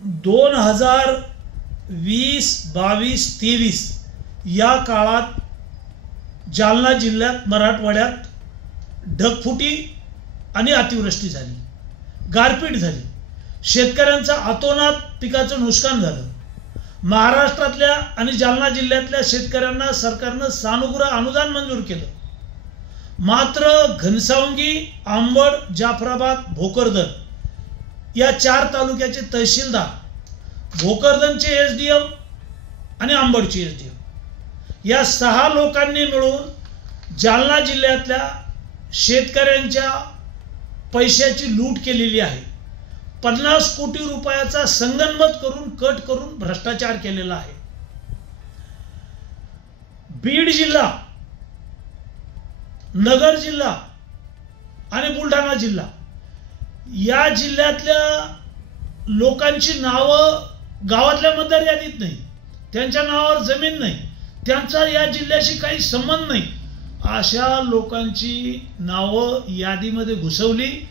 2020-22-23 या काळात जालना जिल्ह्यात मराठवाड्यात ढगफुटी आणि अतिवृष्टी झाली, गारपीट झाली, शेतकऱ्यांचा अतोनात पिकाचं नुकसान झालं। महाराष्ट्रातल्या आणि जालना जिल्ह्यातल्या शेतकऱ्यांना सरकारनं सानुग्रह अनुदान मंजूर केलं, मात्र घनसावंगी, अंबड, जाफराबाद, भोकरदन या 4 तालुक्याचे तहसीलदार, भोकरदनचे एसडीएम आणि अंबडचे एसडीएम या 6 लोकांनी मिळून जालना जिल्ह्यातल्या शेतकऱ्यांच्या पैशाची लूट केलेली आहे। 50 कोटी रुपयाचा संगनमत करून कट करून भ्रष्टाचार केलेला आहे। बीड जिल्हा, नगर जिल्हा आणि बुलढाणा जिल्हा या जिल्ह्यातल्या लोकांची नावं गावातल्या मतदार यादीत नाही, त्यांच्या नावावर जमीन नाही, त्यांचा या जिल्ह्याशी काही संबंध नाही, अशा लोकांची नावं यादीमध्ये घुसवली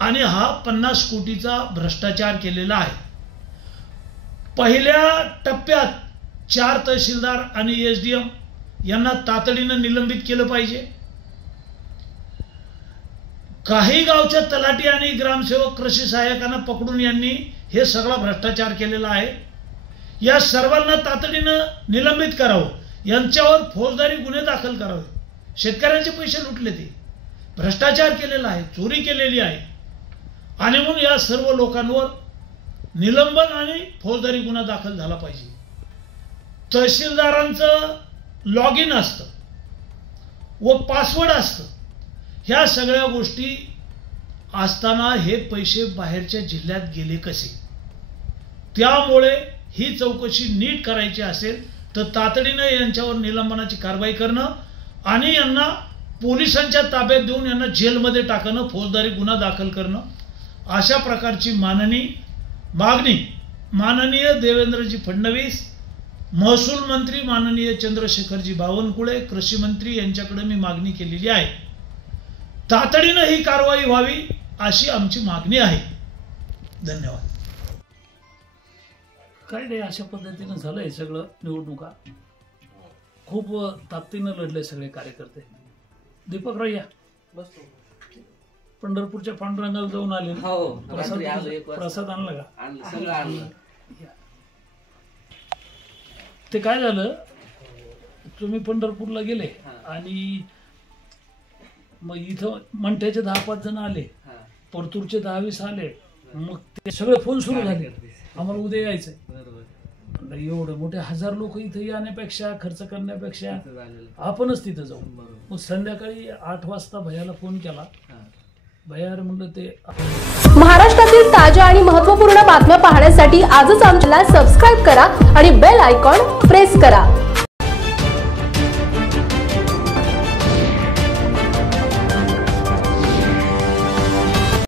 आणि हा 50 कोटीचा भ्रष्टाचार केलेला आहे। पहिल्या टप्प्यात 4 तहसीलदार आणि एसडीएम यांना तातडीने निलंबित केलं पाहिजे। काही गावच्या तलाठी आणि ग्रामसेवक, कृषी सहाय्यकांना पकडून यांनी हे सगळा भ्रष्टाचार केलेला आहे। या सर्वांना तातडीने निलंबित करावं, यांच्यावर फौजदारी गुन्हे दाखल करावे। शेतकऱ्यांचे पैसे लुटले, ते भ्रष्टाचार केलेला आहे, चोरी केलेली आहे आणि म्हणून या सर्व लोकांवर निलंबन आणि फौजदारी गुन्हा दाखल झाला पाहिजे। तहसीलदारांचं लॉग इन असतं व पासवर्ड असतं, ह्या सगळ्या गोष्टी असताना हे पैसे बाहेरच्या जिल्ह्यात गेले कसे? त्यामुळे ही चौकशी नीट करायची असेल तर तातडीने यांच्यावर निलंबनाची कारवाई करणं आणि यांना पोलिसांच्या ताब्यात देऊन यांना जेलमध्ये टाकणं, फौजदारी गुन्हा दाखल करणं, अशा प्रकारची मागणी माननीय देवेंद्रजी फडणवीस, महसूल मंत्री माननीय चंद्रशेखरजी बावनकुळे, कृषी मंत्री यांच्याकडे मी मागणी केलेली आहे। तातडीने ही कारवाई व्हावी अशी आमची मागणी आहे। धन्यवाद। काय नाही, अशा पद्धतीने झालंय सगळं। निवडणुका खूप ताकदीनं लढले सगळे कार्यकर्ते। दीपकराव या, पंढरपूरच्या पांडुरंगाला जाऊन आले, प्रसाद आणला का? ते काय झालं, तुम्ही पंढरपूरला गेले आणि मग इथं मंठ्याचे 10-5 जण आले, परतूरचे 10-20 आले, मग ते सगळे फोन सुरू झाले, आम्हाला उद्या यायचंय। एवढे मोठे 1000 लोक इथं येण्यापेक्षा, खर्च करण्यापेक्षा आपणच तिथं जाऊ। मग संध्याकाळी 8 वाजता भैयाला फोन केला, भैया म्हणलं ते महाराष्ट्रातील ताज्या आणि महत्त्वपूर्ण बातम्या पाहण्यासाठी आजच आमच्याला सबस्क्राईब करा आणि बेल आयकॉन प्रेस करा।